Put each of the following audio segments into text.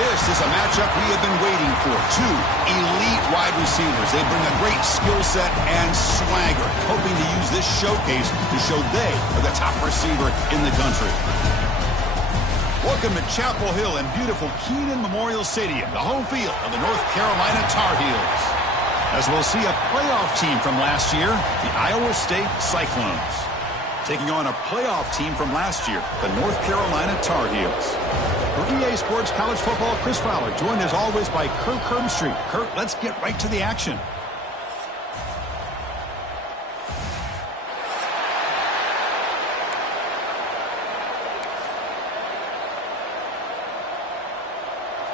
This is a matchup we have been waiting for. Two elite wide receivers. They bring a great skill set and swagger, hoping to use this showcase to show they are the top receiver in the country. Welcome to Chapel Hill and beautiful Kenan Memorial Stadium, the home field of the North Carolina Tar Heels. As we'll see a playoff team from last year, the Iowa State Cyclones, taking on a playoff team from last year, the North Carolina Tar Heels. For EA Sports College Football, Chris Fowler, joined as always by Kirk Herbstreit. Kirk, let's get right to the action.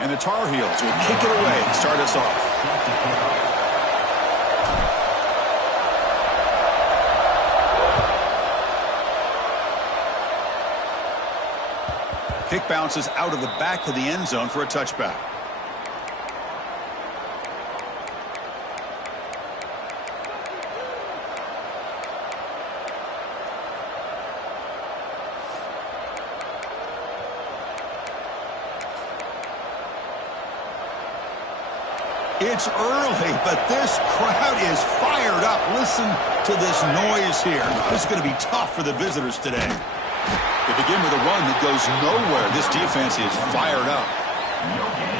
And the Tar Heels will kick it away to start us off. Kick bounces out of the back of the end zone for a touchback. It's early, but this crowd is fired up. Listen to this noise here. This is going to be tough for the visitors today. They begin with a run that goes nowhere. This defense is fired up.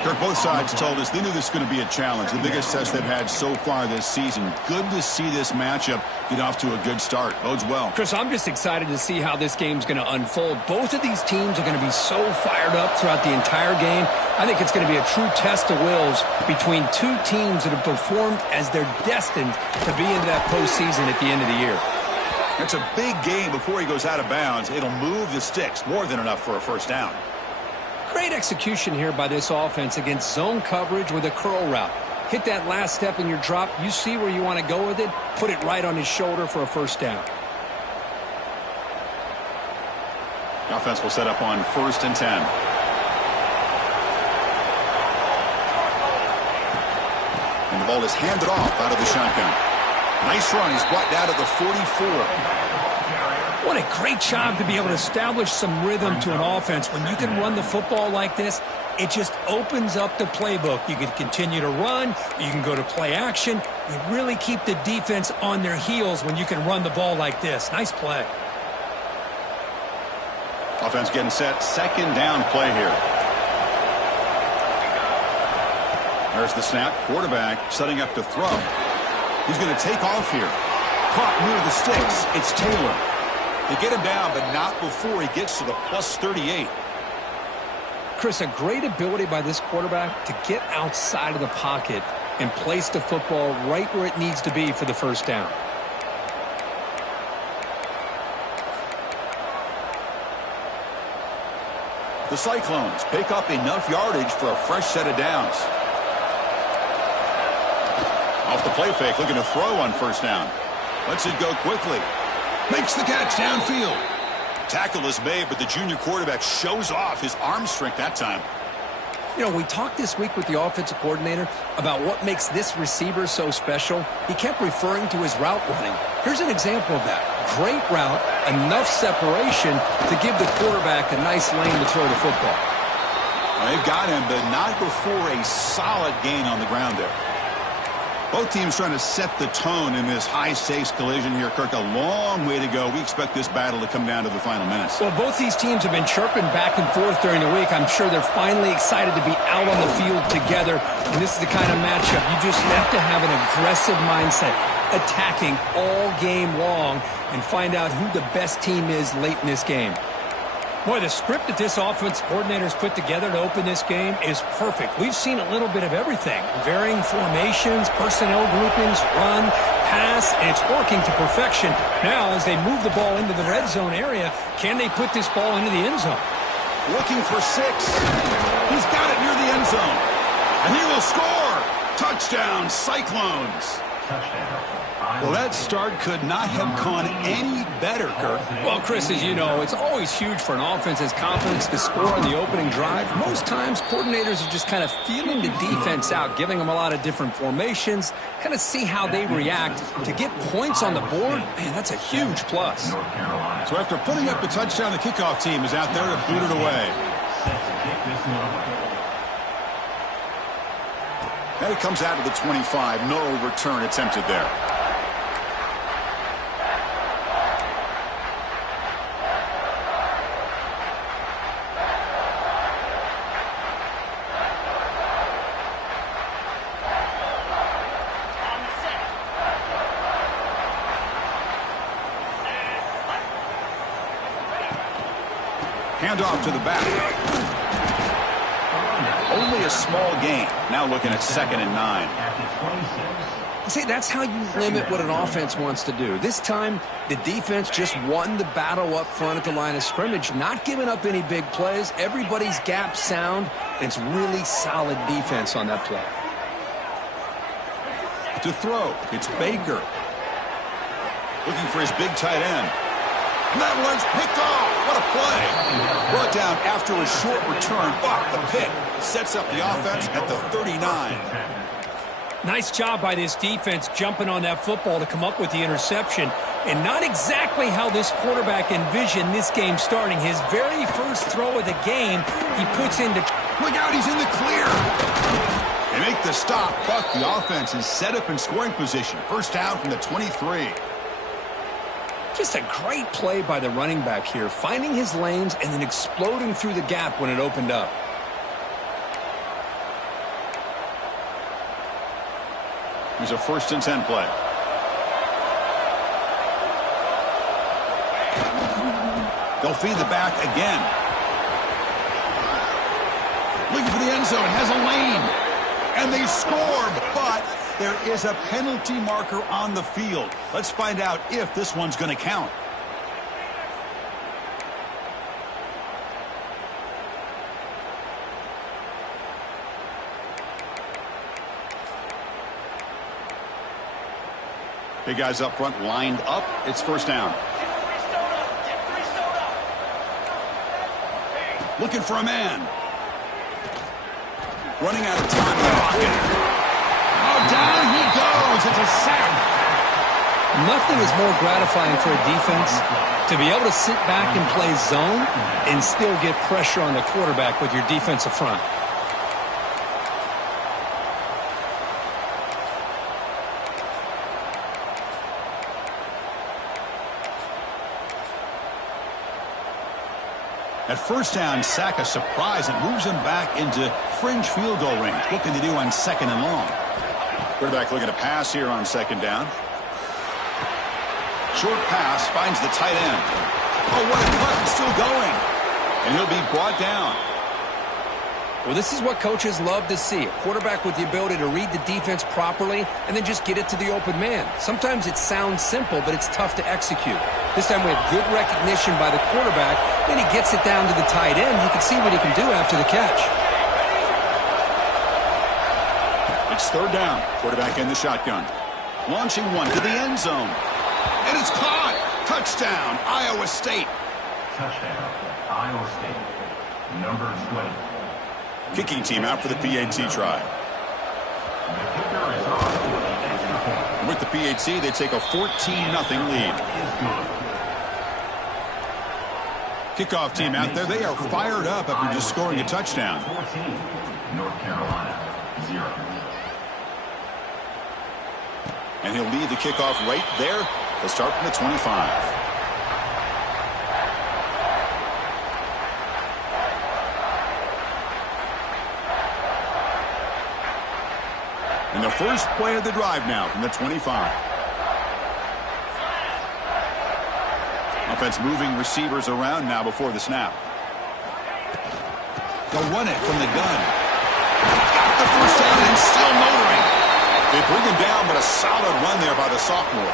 Kirk, both sides told us they knew this was going to be a challenge, the biggest test they've had so far this season. Good to see this matchup get off to a good start. Bodes well. Chris, I'm just excited to see how this game's going to unfold. Both of these teams are going to be so fired up throughout the entire game. I think it's going to be a true test of wills between two teams that have performed as they're destined to be into that postseason at the end of the year. It's a big game before he goes out of bounds. It'll move the sticks, more than enough for a first down. Great execution here by this offense against zone coverage with a curl route. Hit that last step in your drop. You see where you want to go with it. Put it right on his shoulder for a first down. The offense will set up on 1st and 10. And the ball is handed off out of the shotgun. Nice run. He's brought down to the 44. What a great job to be able to establish some rhythm to an offense. When you can run the football like this, it just opens up the playbook. You can continue to run. You can go to play action. You really keep the defense on their heels when you can run the ball like this. Nice play. Offense getting set. 2nd down play here. There's the snap. Quarterback setting up to throw. He's going to take off here. Caught near the sticks. It's Taylor. They get him down, but not before he gets to the plus 38. Chris, a great ability by this quarterback to get outside of the pocket and place the football right where it needs to be for the first down. The Cyclones pick up enough yardage for a fresh set of downs. Off the play fake, looking to throw on 1st down. Lets it go quickly. Makes the catch downfield. Tackle is made, but the junior quarterback shows off his arm strength that time. You know, we talked this week with the offensive coordinator about what makes this receiver so special. He kept referring to his route running. Here's an example of that. Great route, enough separation to give the quarterback a nice lane to throw the football. Well, they've got him, but not before a solid gain on the ground there. Both teams trying to set the tone in this high-stakes collision here. Kirk, a long way to go. We expect this battle to come down to the final minutes. Well, both these teams have been chirping back and forth during the week. I'm sure they're finally excited to be out on the field together. And this is the kind of matchup you just have to have an aggressive mindset, attacking all game long, and find out who the best team is late in this game. Boy, the script that this offense coordinator's put together to open this game is perfect. We've seen a little bit of everything. Varying formations, personnel groupings, run, pass, and it's working to perfection. Now, as they move the ball into the red zone area, can they put this ball into the end zone? Looking for 6. He's got it near the end zone. And he will score. Touchdown, Cyclones. Well, that start could not have gone any better, Kirk. Well, Chris, as you know, it's always huge for an offense's confidence to score on the opening drive. Most times, coordinators are just kind of feeling the defense out, giving them a lot of different formations, kind of see how they react. To get points on the board, man, that's a huge plus. So after putting up the touchdown, the kickoff team is out there to boot it away. And it comes out to the 25. No return attempted there. Handoff to the back. Only a small gain. Now looking at 2nd and 9. See, that's how you limit what an offense wants to do. This time, the defense just won the battle up front at the line of scrimmage, not giving up any big plays. Everybody's gap sound, and it's really solid defense on that play. To throw, it's Baker. Looking for his big tight end. And that one's picked off. What a play. Brought down after a short return, but the pick sets up the offense at the 39. Nice job by this defense jumping on that football to come up with the interception. And not exactly how this quarterback envisioned this game starting. His very first throw of the game, he puts into... Look out, he's in the clear. They make the stop, but the offense is set up in scoring position. First down from the 23. Just a great play by the running back here, finding his lanes and then exploding through the gap when it opened up. Here's a 1st and 10 play. They'll feed the back again. Looking for the end zone, has a lane. And they score, but there is a penalty marker on the field. Let's find out if this one's going to count. Big guys up front lined up. It's first down. Looking for a man. Running out of time in the pocket. Oh, down he goes. It's a sack. Nothing is more gratifying for a defense to be able to sit back and play zone and still get pressure on the quarterback with your defensive front. At first down, sack a surprise. It moves him back into fringe field goal range. Looking to do on 2nd and long. Quarterback looking to pass here on 2nd down. Short pass finds the tight end. Oh, what a cut. He's still going. And he'll be brought down. Well, this is what coaches love to see. A quarterback with the ability to read the defense properly and then just get it to the open man. Sometimes it sounds simple, but it's tough to execute. This time we have good recognition by the quarterback. Then he gets it down to the tight end. You can see what he can do after the catch. It's 3rd down. Quarterback in the shotgun. Launching one to the end zone. And it's caught. Touchdown, Iowa State. Touchdown, Iowa State. Number 20. Kicking team out for the PAT try. The kicker is off for the extra point. With the PAT, they take a 14-0 lead. Kickoff team out there. They are fired up after just scoring a touchdown. 14, North Carolina, 0. And he'll lead the kickoff right there. They'll start from the 25. And the first play of the drive now from the 25. Offense moving receivers around now before the snap. They'll run it from the gun. Got the first down and still motoring. They bring him down, but a solid run there by the sophomore.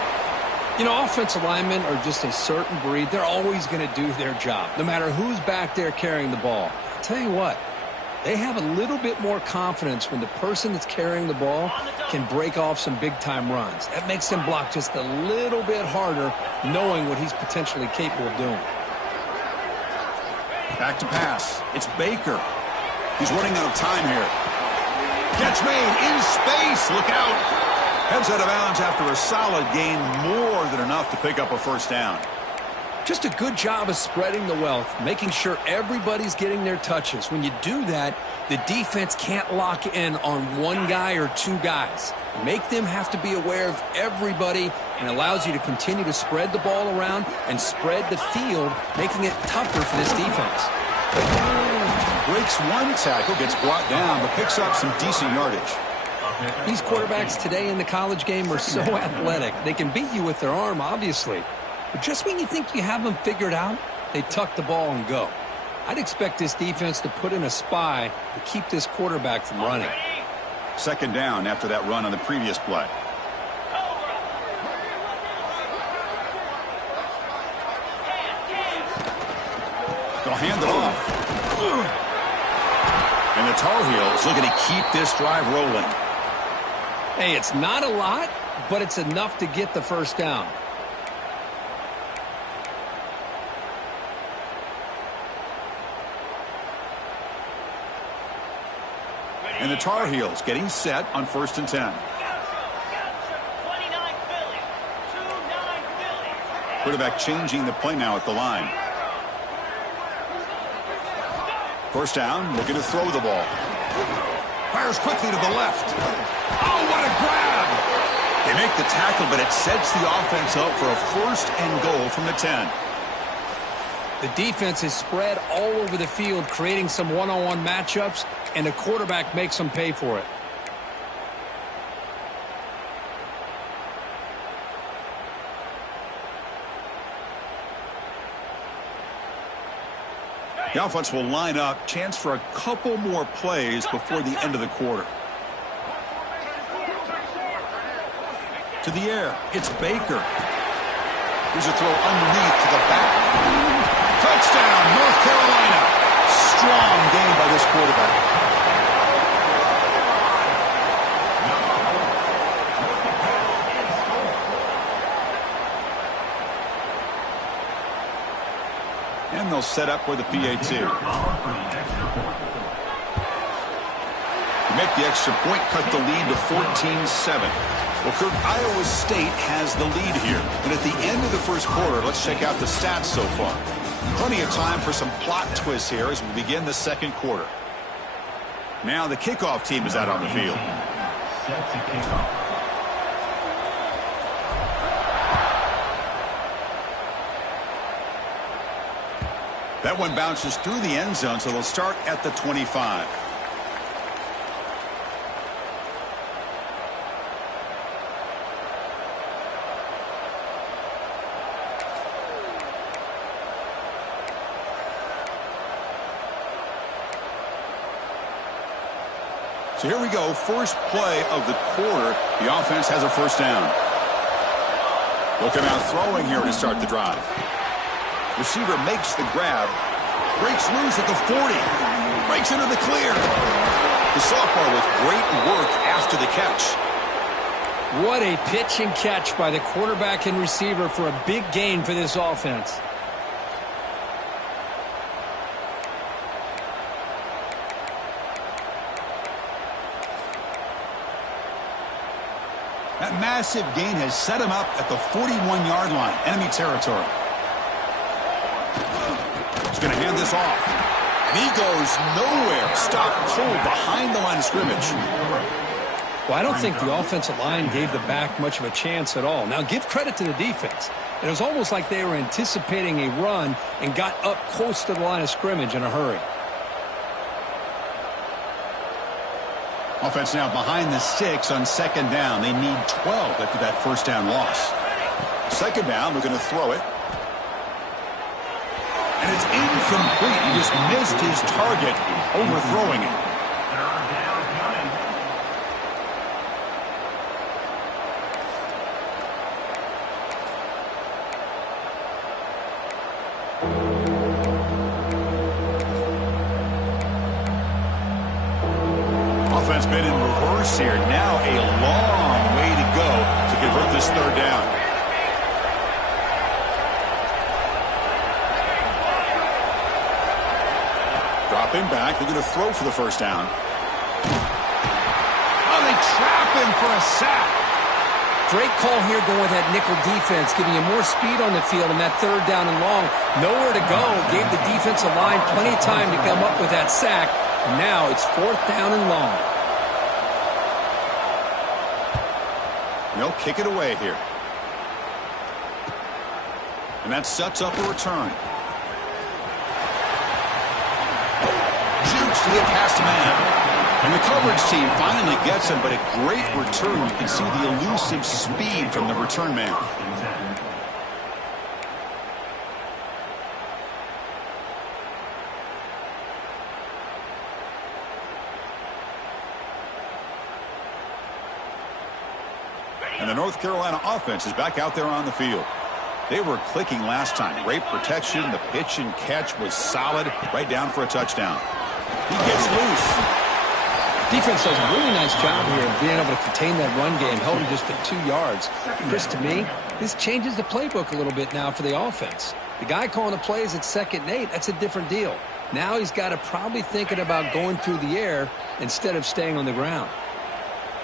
You know, offensive linemen are just a certain breed. They're always going to do their job, no matter who's back there carrying the ball. I'll tell you what, they have a little bit more confidence when the person that's carrying the ball can break off some big-time runs. That makes them block just a little bit harder, knowing what he's potentially capable of doing. Back to pass. It's Baker. He's running out of time here. Catch made in space. Look out. Heads out of bounds after a solid gain, more than enough to pick up a first down. Just a good job of spreading the wealth, making sure everybody's getting their touches. When you do that, the defense can't lock in on one guy or two guys. Make them have to be aware of everybody, and allows you to continue to spread the ball around and spread the field, making it tougher for this defense. Breaks one tackle, gets brought down, but picks up some decent yardage. These quarterbacks today in the college game are so athletic. They can beat you with their arm, obviously. But just when you think you have them figured out, they tuck the ball and go. I'd expect this defense to put in a spy to keep this quarterback from running. Second down after that run on the previous play. They'll hand it off. And the Tar Heels looking to keep this drive rolling. Hey, it's not a lot, but it's enough to get the first down. And the Tar Heels getting set on 1st and 10. Quarterback changing the play now at the line. First down, looking to throw the ball. Fires quickly to the left. Oh, what a grab! They make the tackle, but it sets the offense up for a 1st and goal from the 10. The defense is spread all over the field, creating some one-on-one matchups, and the quarterback makes them pay for it. The offense will line up. Chance for a couple more plays before the end of the quarter. To the air. It's Baker. Here's a throw underneath to the back. Touchdown, North Carolina. Strong game by this quarterback. And they'll set up with a PAT. To make the extra point, cut the lead to 14-7. Well, Kirk, Iowa State has the lead here. And at the end of the first quarter, let's check out the stats so far. Plenty of time for some plot twists here as we begin the second quarter. Now the kickoff team is out on the field. Set to kickoff. That one bounces through the end zone, so they'll start at the 25. So here we go, first play of the quarter. The offense has a first down. Looking out throwing here to start the drive. Receiver makes the grab. Breaks loose at the 40. Breaks into the clear. The sophomore with great work after the catch. What a pitch and catch by the quarterback and receiver for a big gain for this offense. That massive gain has set him up at the 41-yard line, enemy territory. He's going to hand this off. And he goes nowhere. Stopped cold behind the line of scrimmage. Well, I don't think the offensive line gave the back much of a chance at all. Now, give credit to the defense. It was almost like they were anticipating a run and got up close to the line of scrimmage in a hurry. Offense now behind the 6 on second down. They need 12 after that first down loss. Second down, we're going to throw it. And it's incomplete. He just missed his target, overthrowing it. Third down coming. Offense been in reverse here. Now a long way to go to convert this third down. Dropping back, they're going to throw for the first down. Oh, they trap him for a sack. Great call here going with that nickel defense, giving you more speed on the field in that third down and long. Nowhere to go. Gave the defensive line plenty of time to come up with that sack. And now it's fourth down and long. They'll kick it away here. And that sets up a return. Shoots to get past the man. And the coverage team finally gets him, but a great return. You can see the elusive speed from the return man. And the North Carolina offense is back out there on the field. They were clicking last time. Great protection. The pitch and catch was solid. Right down for a touchdown. He gets loose. Defense does a really nice job here of being able to contain that run game, held him just at 2 yards. Chris, to me, this changes the playbook a little bit now for the offense. The guy calling the plays at 2nd and 8, that's a different deal. Now he's got to probably thinking about going through the air instead of staying on the ground.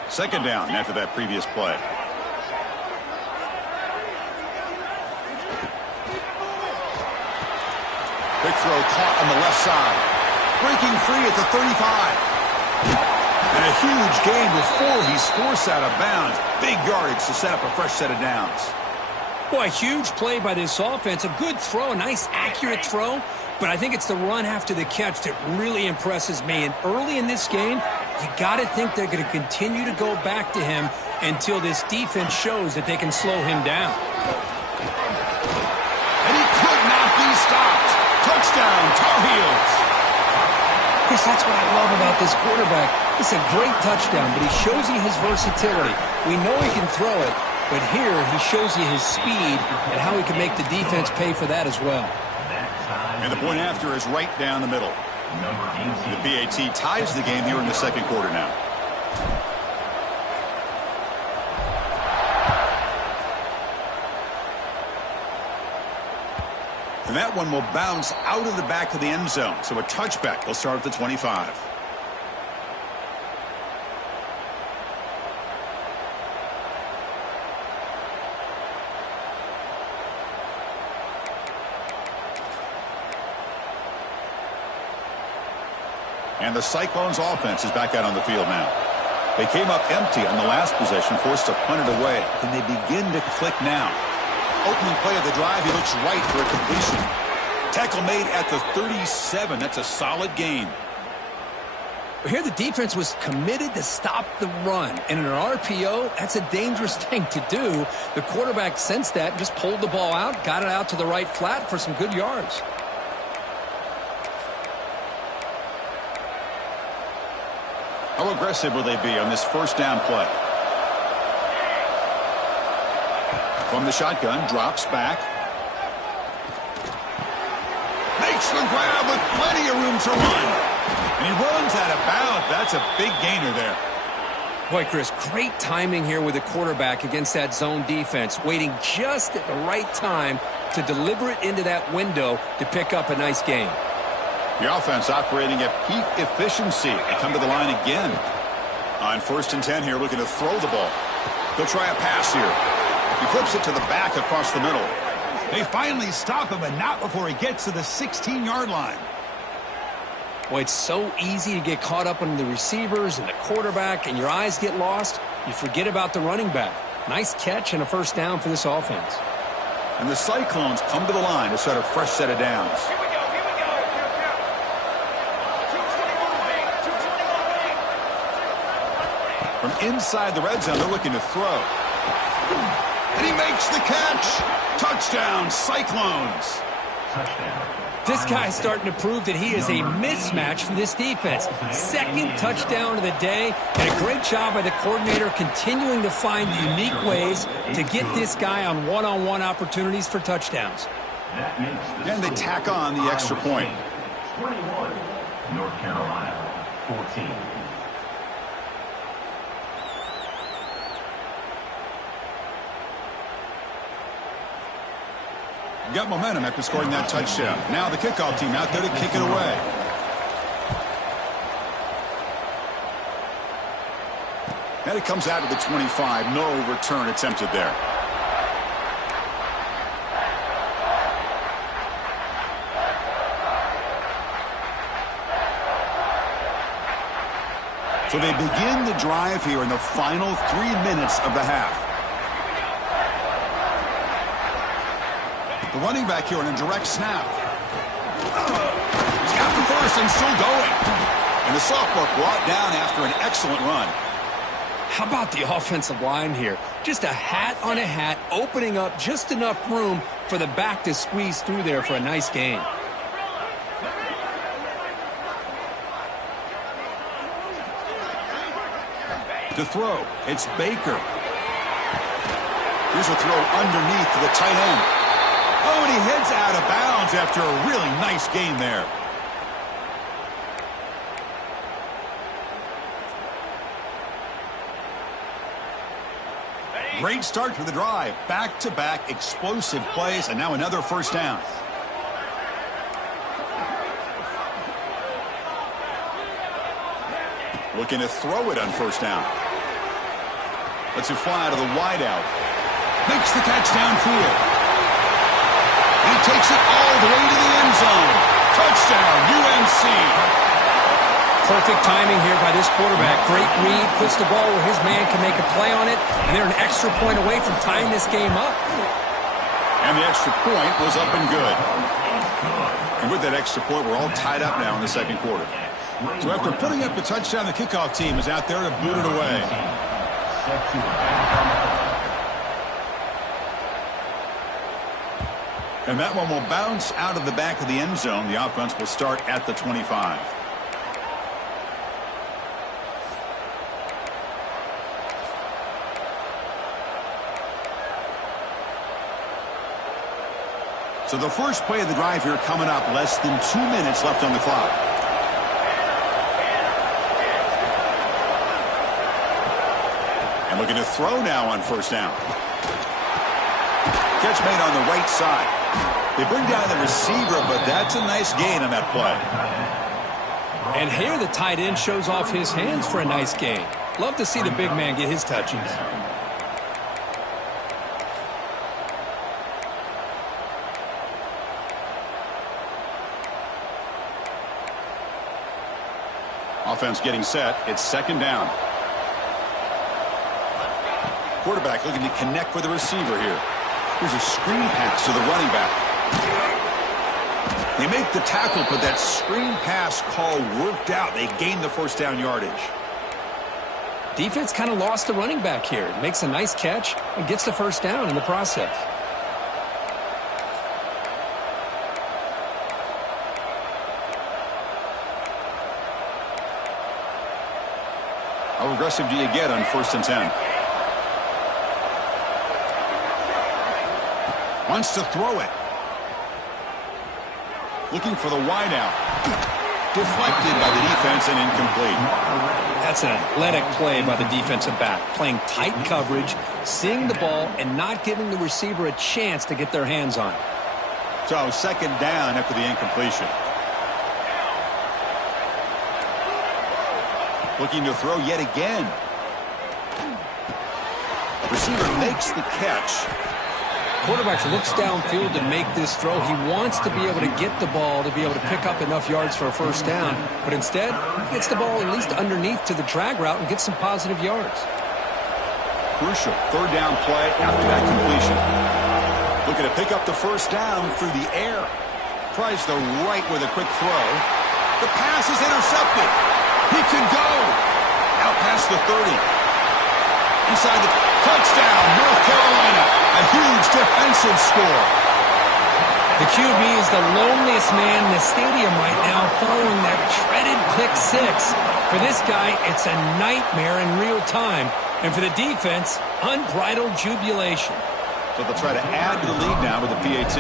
2nd down after that previous play. Big throw caught on the left side. Breaking free at the 35. And a huge gain before he's forced out of bounds. Big yardage to set up a fresh set of downs. Boy, a huge play by this offense. A good throw, a nice accurate throw. But I think it's the run after the catch that really impresses me. And early in this game, you got to think they're going to continue to go back to him until this defense shows that they can slow him down. And he could not be stopped. Touchdown, Tar Heels. Chris, that's what I love about this quarterback. It's a great touchdown, but he shows you his versatility. We know he can throw it, but here he shows you his speed and how he can make the defense pay for that as well. And the point after is right down the middle. The BAT ties the game here in the 2nd quarter now. And that one will bounce out of the back of the end zone. So a touchback. They'll start at the 25. And the Cyclones offense is back out on the field now. They came up empty on the last possession, forced to punt it away. Can they begin to click now? Opening play of the drive, he looks right for a completion. Tackle made at the 37. That's a solid gain. Here the defense was committed to stop the run. And in an RPO, that's a dangerous thing to do. The quarterback sensed that, just pulled the ball out, got it out to the right flat for some good yards. How aggressive will they be on this 1st down play? From the shotgun, drops back. Makes the grab with plenty of room to run. And he runs out of bounds. That's a big gainer there. Boy, Chris, great timing here with the quarterback against that zone defense, waiting just at the right time to deliver it into that window to pick up a nice gain. The offense operating at peak efficiency. They come to the line again. On 1st and 10 here, looking to throw the ball. He'll try a pass here. He flips it to the back across the middle. They finally stop him, but not before he gets to the 16-yard line. Boy, it's so easy to get caught up on the receivers and the quarterback, and your eyes get lost. You forget about the running back. Nice catch and a 1st down for this offense. And the Cyclones come to the line to start a fresh set of downs. From inside the red zone, they're looking to throw. And he makes the catch. Touchdown, Cyclones. This guy's starting to prove that he is a mismatch for this defense. 2nd touchdown of the day, and a great job by the coordinator continuing to find unique ways to get this guy on one-on-one opportunities for touchdowns. And they tack on the extra point. 21, North Carolina, 14. Got momentum after scoring that touchdown. Now the kickoff team out there to kick it away. And it comes out of the 25. No return attempted there. So they begin the drive here in the final 3 minutes of the half. The running back here on a direct snap. He's got the first and still going. And the sophomore brought down after an excellent run. How about the offensive line here? Just a hat on a hat, opening up just enough room for the back to squeeze through there for a nice gain. To throw, it's Baker. Here's a throw underneath to the tight end. Oh, and he heads out of bounds after a really nice gain there. Great start to the drive. Back-to-back explosive plays, and now another first down. Looking to throw it on first down. Lets it fly to the wideout. Makes the catch downfield. He takes it all the way to the end zone. Touchdown, UNC. Perfect timing here by this quarterback. Great read, puts the ball where his man can make a play on it, and they're an extra point away from tying this game up. And the extra point was up and good. And with that extra point, we're all tied up now in the second quarter. So after putting up the touchdown, the kickoff team is out there to boot it away. And that one will bounce out of the back of the end zone. The offense will start at the 25. So the first play of the drive here coming up, less than 2 minutes left on the clock. And looking to throw now on first down. Catch made on the right side. They bring down the receiver, but that's a nice gain on that play. And here the tight end shows off his hands for a nice gain. Love to see the big man get his touches. Offense getting set. It's second down. Quarterback looking to connect with the receiver here. Here's a screen pass to the running back. They make the tackle, but that screen pass call worked out. They gained the first down yardage. Defense kind of lost the running back here. Makes a nice catch and gets the first down in the process. How aggressive do you get on 1st and 10? Wants to throw it. Looking for the wideout. Deflected by the defense and incomplete. That's an athletic play by the defensive back. Playing tight coverage, seeing the ball, and not giving the receiver a chance to get their hands on it. So second down after the incompletion. Looking to throw yet again. Receiver makes the catch. Quarterback looks downfield to make this throw. He wants to be able to get the ball to be able to pick up enough yards for a first down. But instead, he gets the ball at least underneath to the drag route and gets some positive yards. Crucial third down play after that completion. Looking to pick up the first down through the air. Tries the right with a quick throw. The pass is intercepted. He can go. Out past the 30. Inside the touchdown, North Carolina. A huge defensive score. The QB is the loneliest man in the stadium right now following that treaded pick six. For this guy, it's a nightmare in real time. And for the defense, unbridled jubilation. So they'll try to add to the lead now with the PAT.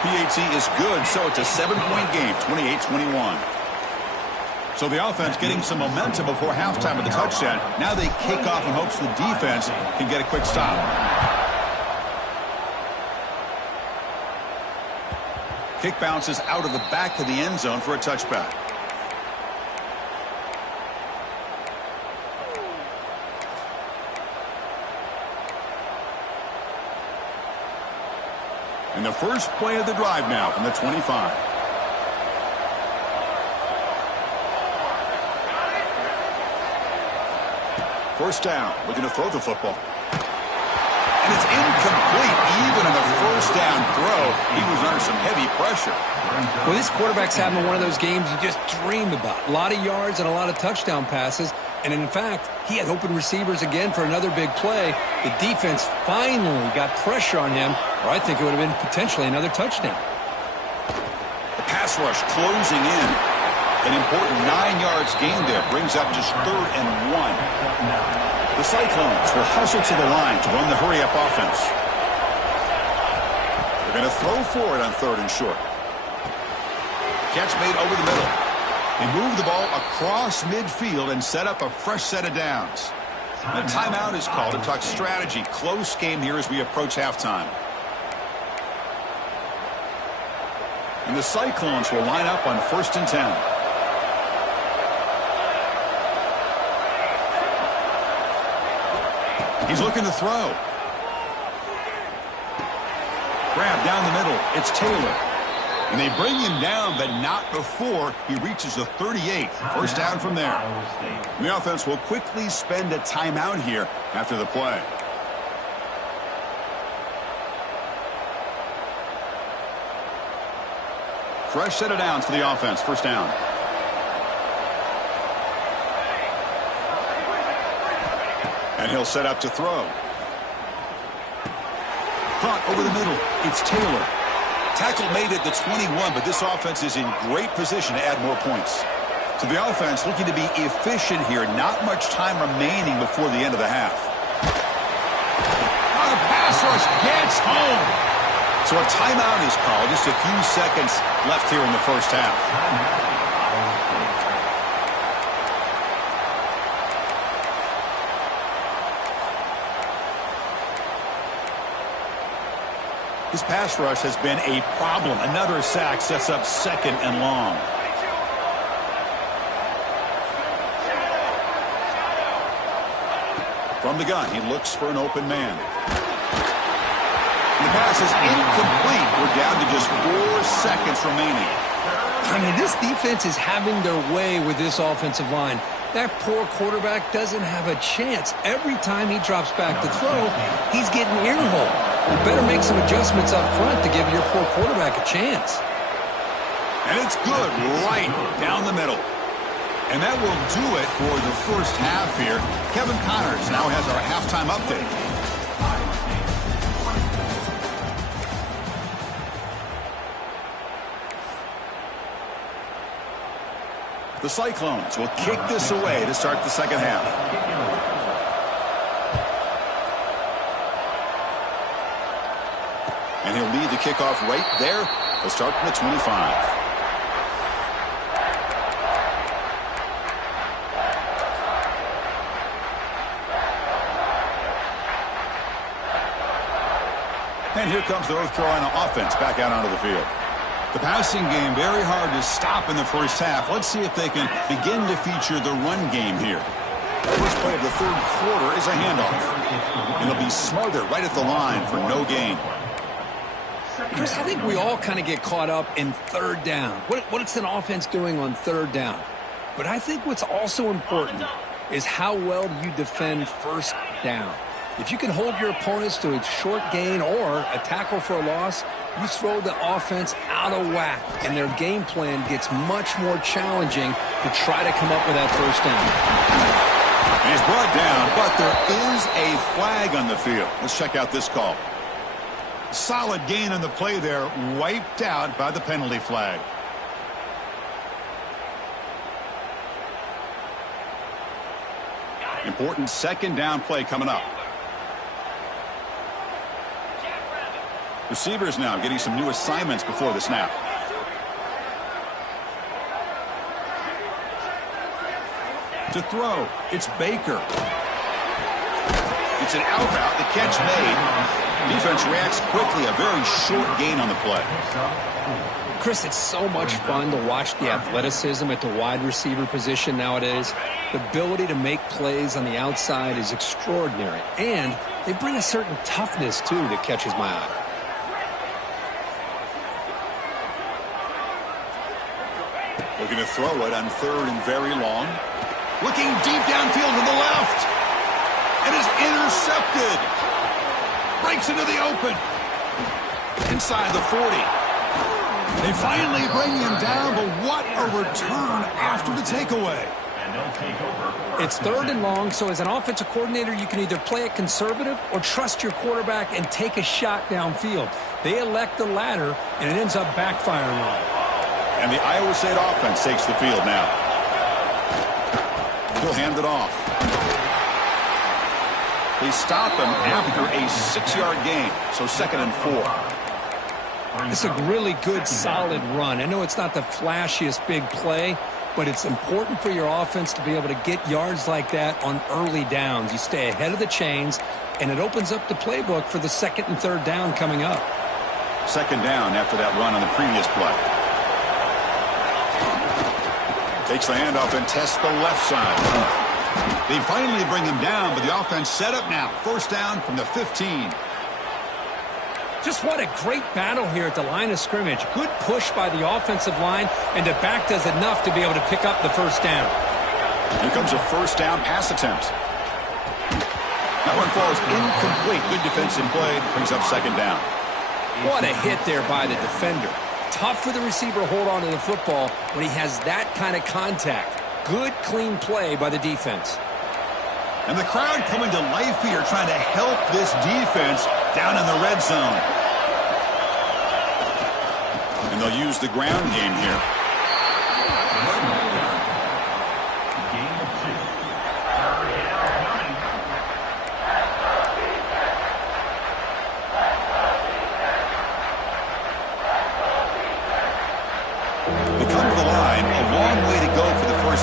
PAT is good, so it's a 7-point game, 28-21. So the offense getting some momentum before halftime with the touchdown. Now they kick off in hopes the defense can get a quick stop. Kick bounces out of the back of the end zone for a touchback. And the first play of the drive now from the 25. First down, looking to throw the football. And it's incomplete. Even on the first down throw, he was under some heavy pressure. Well, this quarterback's having one of those games you just dreamed about. A lot of yards and a lot of touchdown passes. And in fact, he had open receivers again for another big play. The defense finally got pressure on him, or I think it would have been potentially another touchdown. The pass rush closing in. An important 9 yards gain there brings up just 3rd and 1. The Cyclones will hustle to the line to run the hurry-up offense. They're going to throw for it on 3rd and short. Catch made over the middle. They move the ball across midfield and set up a fresh set of downs. And a timeout is called to talk strategy. Close game here as we approach halftime. And the Cyclones will line up on 1st and 10. He's looking to throw. Grab down the middle. It's Taylor. And they bring him down, but not before he reaches the 38. First down from there. And the offense will quickly spend a timeout here after the play. Fresh set of downs for the offense. First down. And he'll set up to throw. Caught over the middle. It's Taylor. Tackle made at the 21, but this offense is in great position to add more points. So the offense looking to be efficient here. Not much time remaining before the end of the half. Oh, the pass rush gets home. So a timeout is called. Just a few seconds left here in the first half. This pass rush has been a problem. Another sack sets up 2nd and long. From the gun, he looks for an open man. The pass is incomplete. We're down to just 4 seconds remaining. I mean, this defense is having their way with this offensive line. That poor quarterback doesn't have a chance. Every time he drops back to throw, he's getting earholed. You better make some adjustments up front to give your poor quarterback a chance. And it's good right down the middle. And that will do it for the first half here. Kevin Connors now has our halftime update. The Cyclones will kick this away to start the second half. And he'll lead the kickoff right there. They'll start from the 25. And here comes the North Carolina offense back out onto the field. The passing game very hard to stop in the first half. Let's see if they can begin to feature the run game here. The first play of the 3rd quarter is a handoff. And they'll be smothered right at the line for no gain. Chris, I think we all kind of get caught up in 3rd down. What's an offense doing on 3rd down? But I think what's also important is how well do you defend 1st down. If you can hold your opponents to a short gain or a tackle for a loss, you throw the offense out of whack, and their game plan gets much more challenging to try to come up with that 1st down. And he's brought down, but there is a flag on the field. Let's check out this call. Solid gain on the play there, wiped out by the penalty flag. Important 2nd down play coming up. Receivers now getting some new assignments before the snap. To throw, it's Baker. It's an out route, the catch made. Defense reacts quickly, a very short gain on the play. Chris, it's so much fun to watch the athleticism at the wide receiver position nowadays. The ability to make plays on the outside is extraordinary, and they bring a certain toughness, too, that catches my eye. Looking to throw it on 3rd and very long. Looking deep downfield to the left. And is intercepted. Breaks into the open. Inside the 40. They finally bring him down, but what a return after the takeaway. And they'll take over. It's 3rd and long, so as an offensive coordinator, you can either play it conservative or trust your quarterback and take a shot downfield. They elect the latter, and it ends up backfiring on them. And the Iowa State offense takes the field now. He'll hand it off. They stop him after a 6-yard gain, so 2nd and 4. It's a really good, solid run. I know it's not the flashiest big play, but it's important for your offense to be able to get yards like that on early downs. You stay ahead of the chains, and it opens up the playbook for the 2nd and 3rd down coming up. 2nd down after that run on the previous play. Takes the handoff and tests the left side. They finally bring him down, but the offense set up now. 1st down from the 15. Just what a great battle here at the line of scrimmage. Good push by the offensive line, and the back does enough to be able to pick up the 1st down. Here comes a 1st down pass attempt. That one falls incomplete. Good defensive play. Brings up 2nd down. What a hit there by the defender. Tough for the receiver to hold on to the football when he has that kind of contact. Good, clean play by the defense. And the crowd coming to life here, trying to help this defense down in the red zone. And they'll use the ground game here.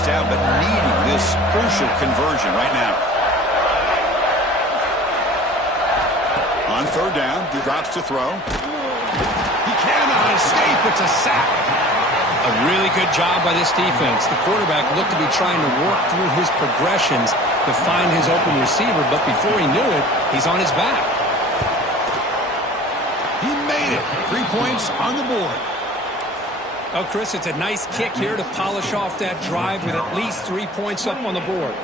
Down, but needing this crucial conversion right now. On 3rd down, he drops to throw. He cannot escape. It's a sack. A really good job by this defense. The quarterback looked to be trying to work through his progressions to find his open receiver, but before he knew it, he's on his back. He made it. 3 points on the board. Oh, Chris, it's a nice kick here to polish off that drive with at least 3 points up on the board.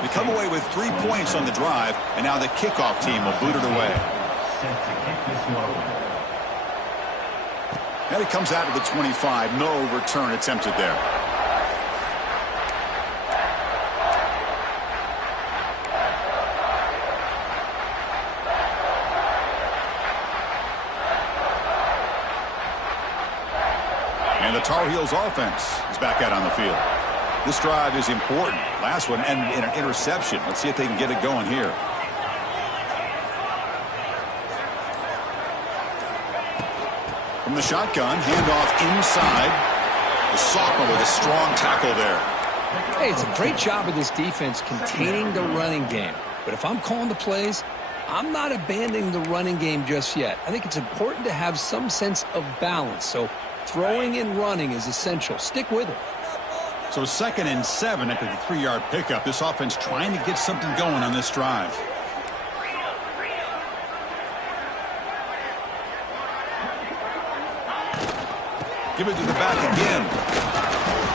They come away with 3 points on the drive, and now the kickoff team will boot it away. And it comes out of the 25. No return attempted there. And the Tar Heels offense is back out on the field. This drive is important. Last one and an interception. Let's see if they can get it going here. From the shotgun, handoff inside. The sophomore with a strong tackle there. Hey, it's a great job of this defense containing the running game. But if I'm calling the plays, I'm not abandoning the running game just yet. I think it's important to have some sense of balance. So throwing and running is essential. Stick with it. So 2nd and 7 after the 3-yard pickup. This offense trying to get something going on this drive. Give it to the back again.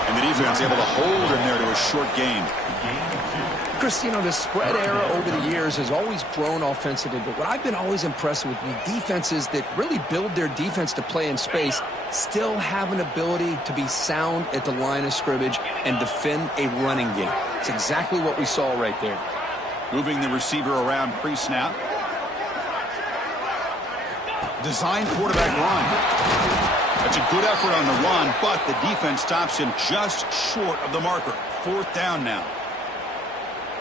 And the defense able to hold him there to a short gain. Chris, you know, the spread era over the years has always grown offensively, but what I've been always impressed with defenses that really build their defense to play in space still have an ability to be sound at the line of scrimmage and defend a running game. It's exactly what we saw right there. Moving the receiver around pre-snap. Design quarterback run. That's a good effort on the run, but the defense stops him just short of the marker. 4th down now.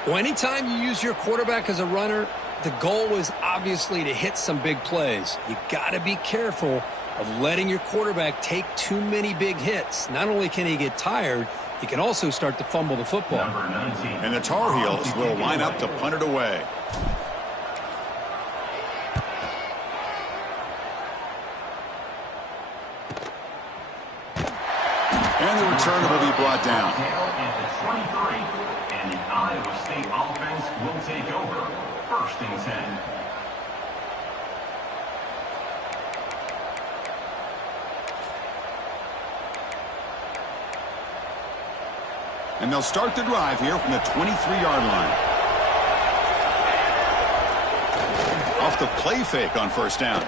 Well, anytime you use your quarterback as a runner, the goal is obviously to hit some big plays. You got to be careful of letting your quarterback take too many big hits. Not only can he get tired, he can also start to fumble the football. And the Tar Heels will line up to punt it away. And the return will be brought down. And the Iowa State offense will take over. 1st and 10. And they'll start the drive here from the 23-yard line. Off the play fake on first down.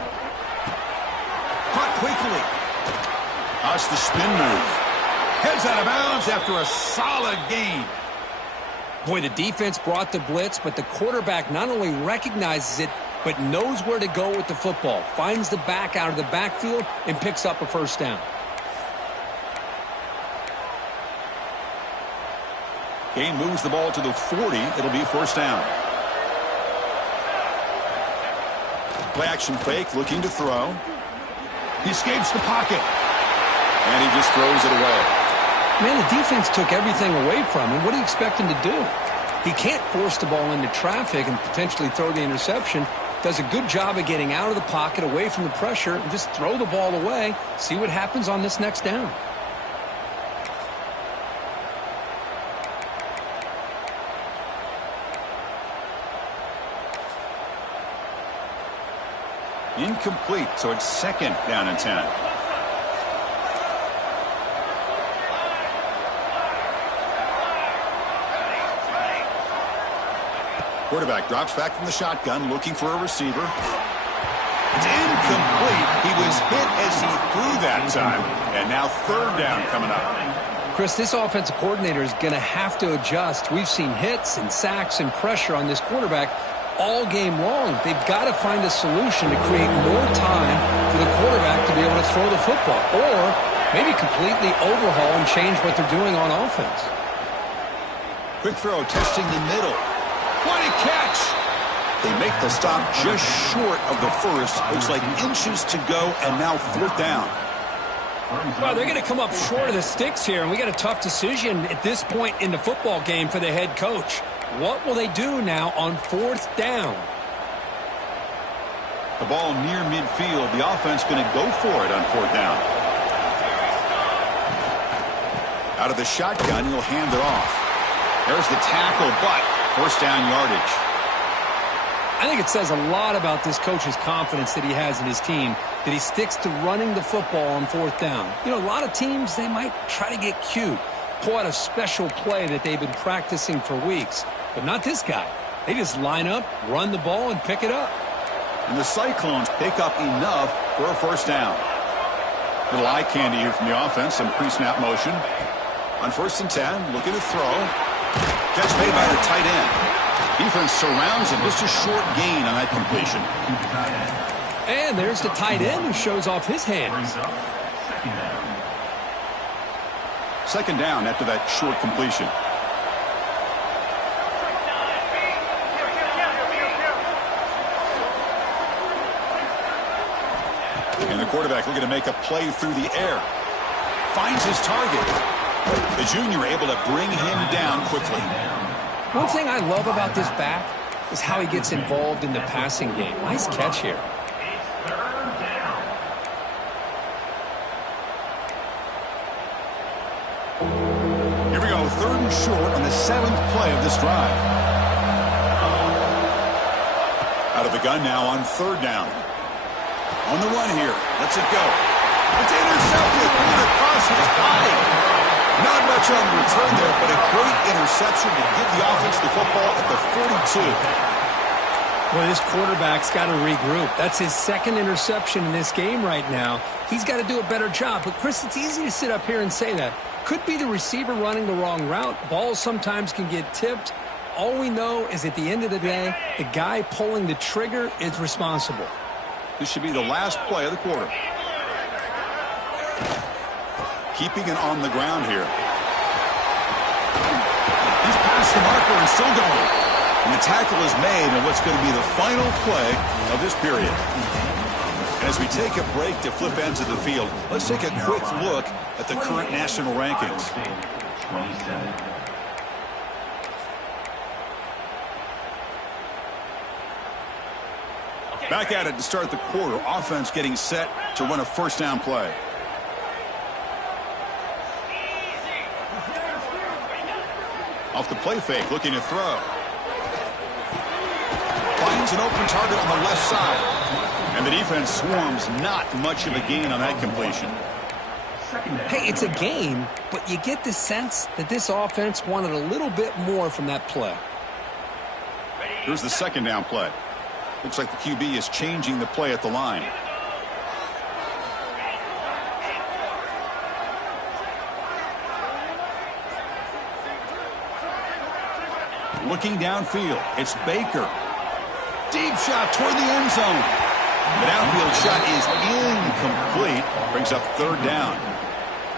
Caught quickly. Watch the spin move. Heads out of bounds after a solid gain. Boy, the defense brought the blitz, but the quarterback not only recognizes it, but knows where to go with the football. Finds the back out of the backfield and picks up a first down. Gain moves the ball to the 40. It'll be first down. Play action fake, looking to throw. He escapes the pocket. And he just throws it away. Man, the defense took everything away from him. What do you expect him to do? He can't force the ball into traffic and potentially throw the interception. Does a good job of getting out of the pocket, away from the pressure, and just throw the ball away. See what happens on this next down. Incomplete, so it's second down and 10. Quarterback drops back from the shotgun, looking for a receiver. It's incomplete. He was hit as he threw that time. And now third down coming up. Chris, this offensive coordinator is going to have to adjust. We've seen hits and sacks and pressure on this quarterback all game long. They've got to find a solution to create more time for the quarterback to be able to throw the football, or maybe completely overhaul and change what they're doing on offense. Quick throw, testing the middle. What a catch! They make the stop just short of the first. Looks like inches to go, and now fourth down. Well, they're going to come up short of the sticks here, and we got a tough decision at this point in the football game for the head coach. What will they do now on fourth down? The ball near midfield. The offense going to go for it on fourth down. Out of the shotgun, he'll hand it off. There's the tackle, but first down yardage. I think it says a lot about this coach's confidence that he has in his team, that he sticks to running the football on fourth down. You know, a lot of teams, they might try to get cute, pull out a special play that they've been practicing for weeks. But not this guy. They just line up, run the ball, and pick it up. And the Cyclones pick up enough for a first down. Little eye candy here from the offense, some pre-snap motion. On first and 10, looking to throw. Catch made by the tight end. Defense surrounds him. Just a short gain on that completion. And there's the tight end who shows off his hands. Second down after that short completion. And the quarterback looking to make a play through the air. Finds his target. The junior able to bring him down quickly. One thing I love about this back is how he gets involved in the passing game. Nice catch here. Here we go, third and short on the 7th play of this drive. Out of the gun now on third down. On the run here, lets it go. It's intercepted, and across his body. Not much on the return there, but a great interception to give the offense the football at the 42. Well, this quarterback's got to regroup. That's his second interception in this game right now. He's got to do a better job. But, Chris, it's easy to sit up here and say that. Could be the receiver running the wrong route. Balls sometimes can get tipped. All we know is at the end of the day, the guy pulling the trigger is responsible. This should be the last play of the quarter. Keeping it on the ground here. He's past the marker and still going. And the tackle is made on what's going to be the final play of this period. And as we take a break to flip ends of the field, let's take a quick look at the current national rankings. Back at it to start the quarter. Offense getting set to run a first down play. Off the play fake, looking to throw. Finds an open target on the left side. And the defense swarms, not much of a gain on that completion. second down. Hey, it's a game, but you get the sense that this offense wanted a little bit more from that play. Here's the second down play. Looks like the QB is changing the play at the line. Looking downfield, it's Baker. Deep shot toward the end zone. The downfield shot is incomplete. Brings up third down.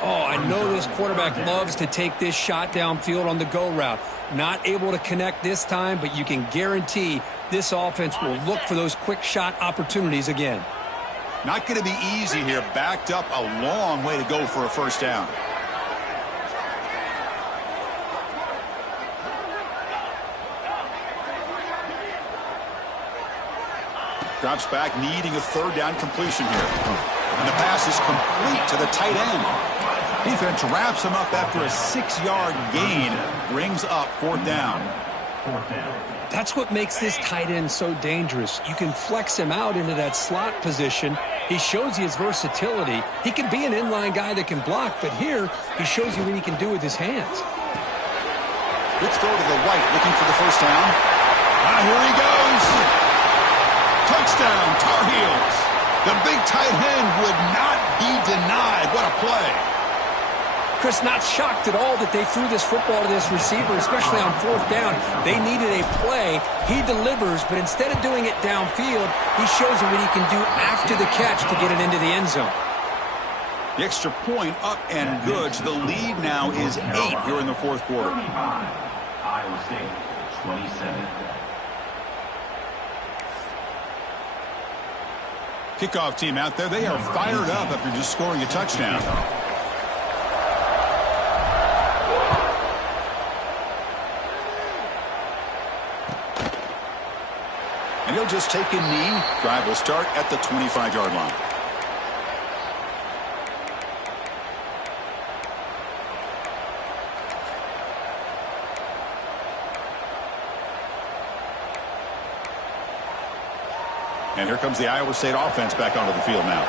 Oh, I know this quarterback loves to take this shot downfield on the go route. Not able to connect this time, but you can guarantee this offense will look for those quick shot opportunities again. Not going to be easy here. Backed up a long way to go for a first down. Drops back, needing a third down completion here. And the pass is complete to the tight end. Defense wraps him up after a 6-yard gain. Brings up fourth down. That's what makes this tight end so dangerous. You can flex him out into that slot position. He shows you his versatility. He can be an inline guy that can block, but here he shows you what he can do with his hands. Good throw to the right, looking for the first down. Here he goes. Touchdown, Tar Heels. The big tight end would not be denied. What a play. Chris, not shocked at all that they threw this football to this receiver, especially on fourth down. They needed a play. He delivers, but instead of doing it downfield, he shows you what he can do after the catch to get it into the end zone. The extra point up and good. So the lead now is 8 here in the fourth quarter. Iowa State, 27. Kickoff team out there. They are fired up after just scoring a touchdown. And he'll just take a knee. Drive will start at the 25-yard line. And here comes the Iowa State offense back onto the field now.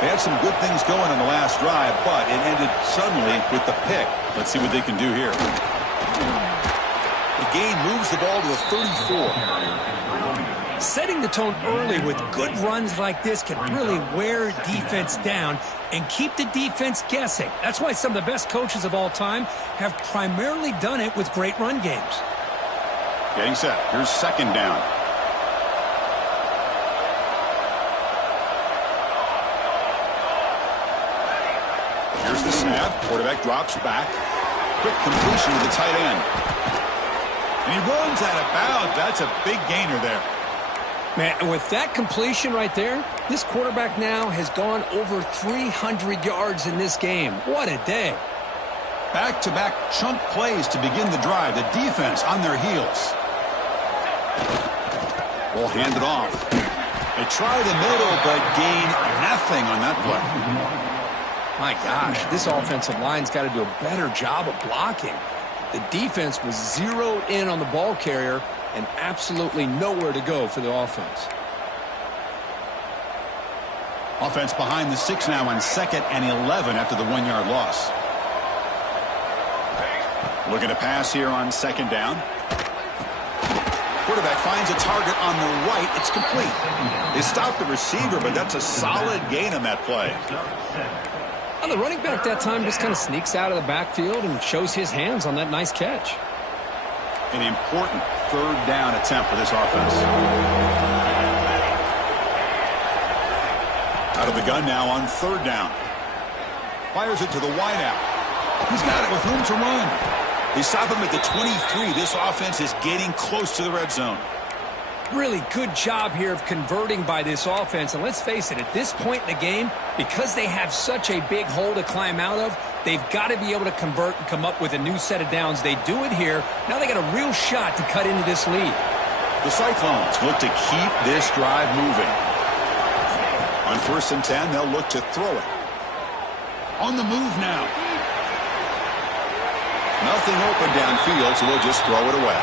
They had some good things going on the last drive, but it ended suddenly with the pick. Let's see what they can do here. The gain moves the ball to the 34. Setting the tone early with good runs like this can really wear defense down and keep the defense guessing. That's why some of the best coaches of all time have primarily done it with great run games. Getting set. Here's second down. Here's the snap. Quarterback drops back. Quick completion to the tight end. And he runs out of bounds. That's a big gainer there. Man, with that completion right there, this quarterback now has gone over 300 yards in this game. What a day. Back-to-back chunk plays to begin the drive. The defense on their heels. Ball handed off. They try the middle, but gain nothing on that play. My gosh, this offensive line's got to do a better job of blocking. The defense was zeroed in on the ball carrier and absolutely nowhere to go for the offense. Offense behind the 6 now on 2nd and 11 after the 1-yard loss. Looking to pass here on 2nd down. Quarterback finds a target on the right. It's complete. They stopped the receiver, but that's a solid gain on that play. Well, the running back that time just kind of sneaks out of the backfield and shows his hands on that nice catch. An important third down attempt for this offense. Out of the gun now on 3rd down. Fires it to the wideout. He's got it with room to run. They stop him at the 23. This offense is getting close to the red zone. Really good job here of converting by this offense. And let's face it, at this point in the game, because they have such a big hole to climb out of, they've got to be able to convert and come up with a new set of downs. They do it here. Now they got a real shot to cut into this lead. The Cyclones look to keep this drive moving. On 1st and 10, they'll look to throw it. On the move now. Nothing open downfield, so they'll just throw it away.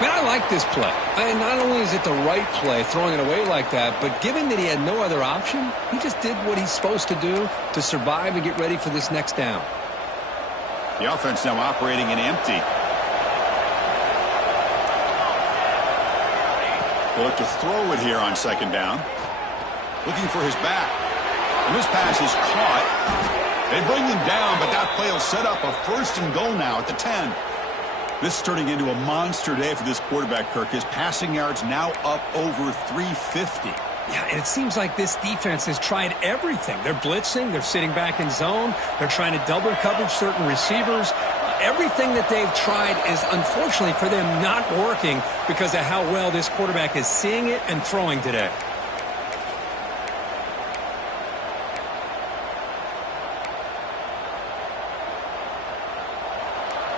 Man, I like this play. And not only is it the right play, throwing it away like that, but given that he had no other option, he just did what he's supposed to do to survive and get ready for this next down. The offense now operating in empty. He'll look to throw it here on second down. Looking for his back. And this pass is caught. They bring him down, but that play will set up a first and goal now at the 10. This is turning into a monster day for this quarterback, Kirk. His passing yards now up over 350. Yeah, and it seems like this defense has tried everything. They're blitzing. They're sitting back in zone. They're trying to double coverage certain receivers. Everything that they've tried is, unfortunately for them, not working because of how well this quarterback is seeing it and throwing today.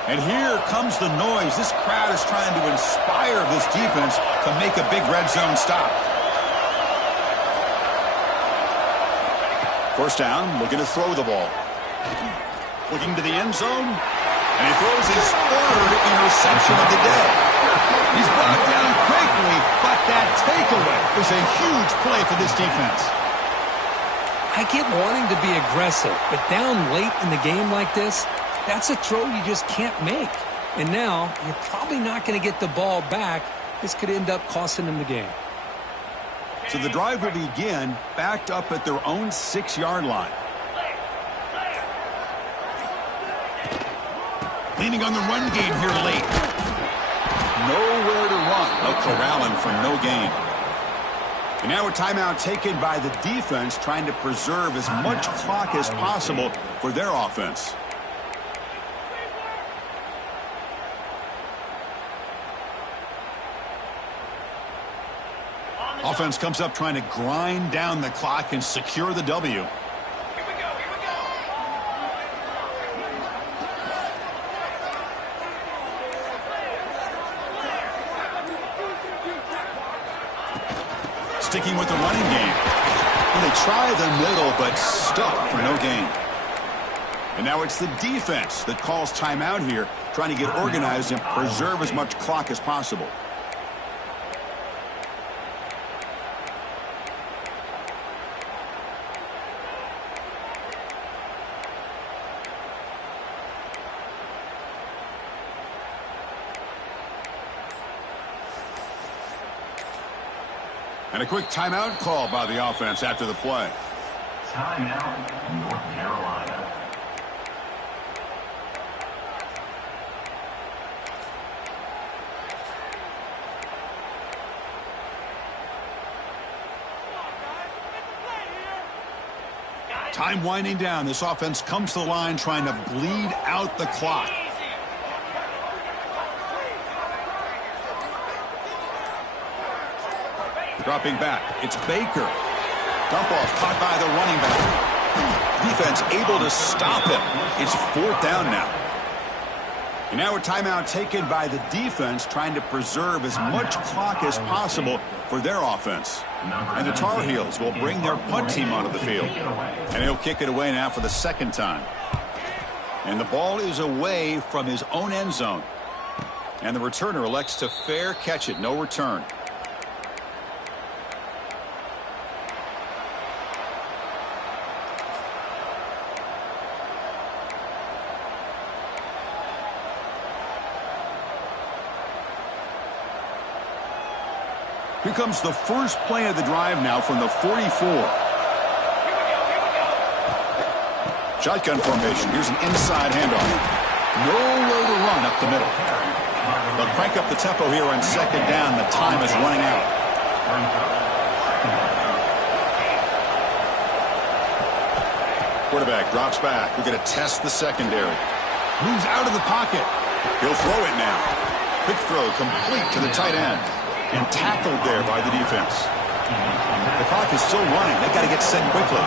And here comes the noise. This crowd is trying to inspire this defense to make a big red zone stop. First down, looking to throw the ball. Looking to the end zone. And he throws his third interception of the day. He's brought down quickly, but that takeaway is a huge play for this defense. I get wanting to be aggressive, but down late in the game like this, that's a throw you just can't make. And now, you're probably not going to get the ball back. This could end up costing them the game. So the drive will begin backed up at their own 6-yard line. Leaning on the run game here late. Nowhere to run. They'll corral him for no gain. And now a timeout taken by the defense, trying to preserve as much clock as possible for their offense. Offense comes up trying to grind down the clock and secure the W. Sticking with the running game. And they try the middle, but stuck for no gain. And now it's the defense that calls timeout here, trying to get organized and preserve as much clock as possible. And a quick timeout call by the offense after the play. Timeout, North Carolina. Time winding down. This offense comes to the line trying to bleed out the clock. Dropping back. It's Baker. Dump off caught by the running back. Defense able to stop him. It's fourth down now. And now a timeout taken by the defense, trying to preserve as much clock as possible for their offense. And the Tar Heels will bring their punt team onto the field. And he'll kick it away now for the second time. And the ball is away from his own end zone. And the returner elects to fair catch it. No return. Here comes the first play of the drive now from the 44. Shotgun formation. Here's an inside handoff. Nowhere to run up the middle. They'll crank up the tempo here on second down. The time is running out. Quarterback drops back. We're going to test the secondary. Moves out of the pocket. He'll throw it now. Quick throw complete to the tight end. And tackled there by the defense. The clock is still running. They've got to get set quickly.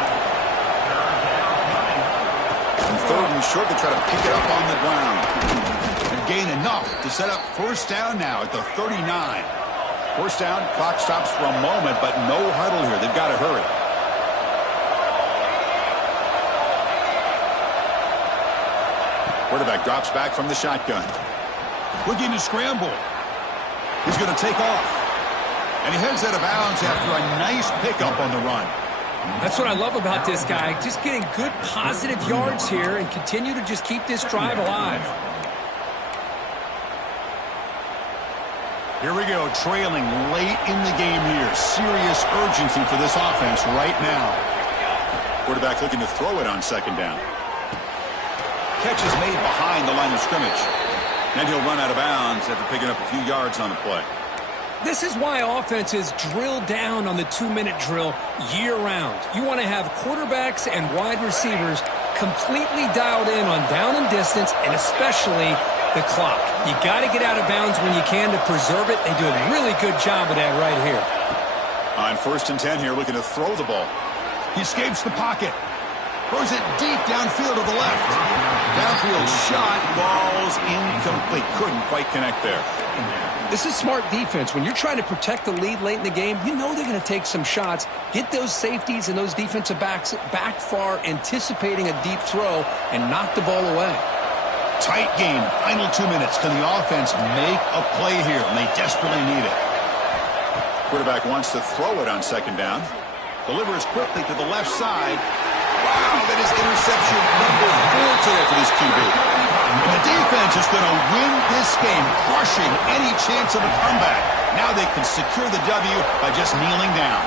And third and short, they try to pick it up on the ground. And gain enough to set up first down now at the 39. First down, clock stops for a moment, but no huddle here. They've got to hurry. Quarterback drops back from the shotgun. Looking to scramble. He's going to take off. And he heads out of bounds after a nice pickup on the run. That's what I love about this guy. Just getting good positive yards here and continue to just keep this drive alive. Here we go, trailing late in the game here. Serious urgency for this offense right now. Quarterback looking to throw it on second down. Catch is made behind the line of scrimmage. Then he'll run out of bounds after picking up a few yards on the play. This is why offenses drill down on the 2-minute drill year-round. You want to have quarterbacks and wide receivers completely dialed in on down and distance, and especially the clock. You got to get out of bounds when you can to preserve it. They do a really good job of that right here. On 1st and 10 here, looking to throw the ball. He escapes the pocket. Throws it deep downfield to the left. Downfield shot, falls incomplete. Couldn't quite connect there. This is smart defense. When you're trying to protect the lead late in the game, you know they're going to take some shots. Get those safeties and those defensive backs back far, anticipating a deep throw, and knock the ball away. Tight game. Final 2 minutes. Can the offense make a play here? And they desperately need it. Quarterback wants to throw it on second down. Delivers quickly to the left side. Wow, that is interception number 4 today for this QB. And the defense is going to win this game, crushing any chance of a comeback. Now they can secure the W by just kneeling down.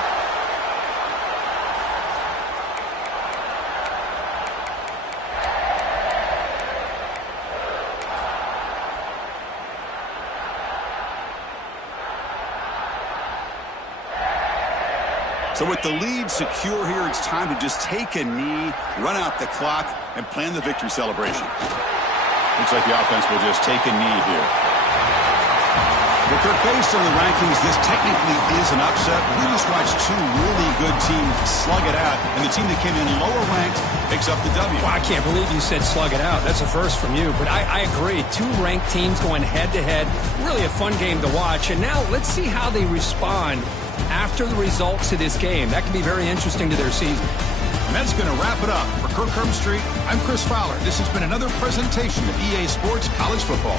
So with the lead secure here, it's time to just take a knee, run out the clock, and plan the victory celebration. Looks like the offense will just take a knee here. Well, Kirk, based on the rankings, this technically is an upset. We just watched two really good teams slug it out, and the team that came in lower ranked picks up the W. Well, I can't believe you said slug it out. That's a first from you, but I agree. Two ranked teams going head-to-head. Really a fun game to watch, and now let's see how they respond after the results of this game. That can be very interesting to their season. And that's going to wrap it up. For Kirk Herbstreit, I'm Chris Fowler. This has been another presentation of EA Sports College Football.